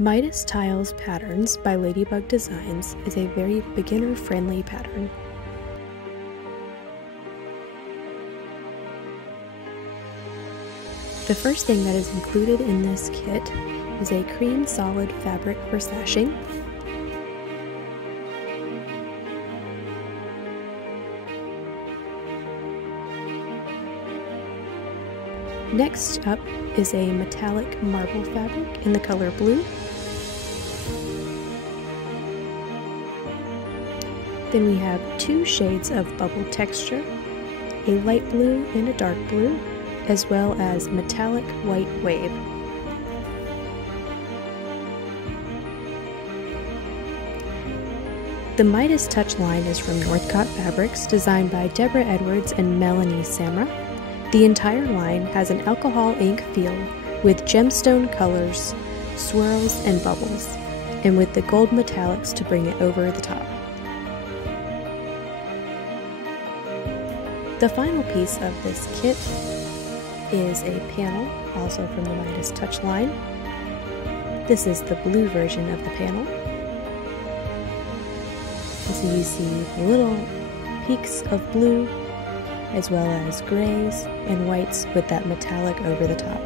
Midas Tiles Patterns by Ladeebug Designs is a very beginner-friendly pattern. The first thing that is included in this kit is a cream solid fabric for sashing, next up is a metallic marble fabric in the color blue. Then we have two shades of bubble texture, a light blue and a dark blue, as well as metallic white wave. The Midas Touch line is from Northcott fabrics designed by Deborah and Melanie Samra. The entire line has an alcohol ink feel with gemstone colors, swirls, and bubbles, and with the gold metallics to bring it over the top. The final piece of this kit is a panel, also from the Midas Touch line. This is the blue version of the panel. So you see little peaks of blue, as well as grays and whites with that metallic over the top.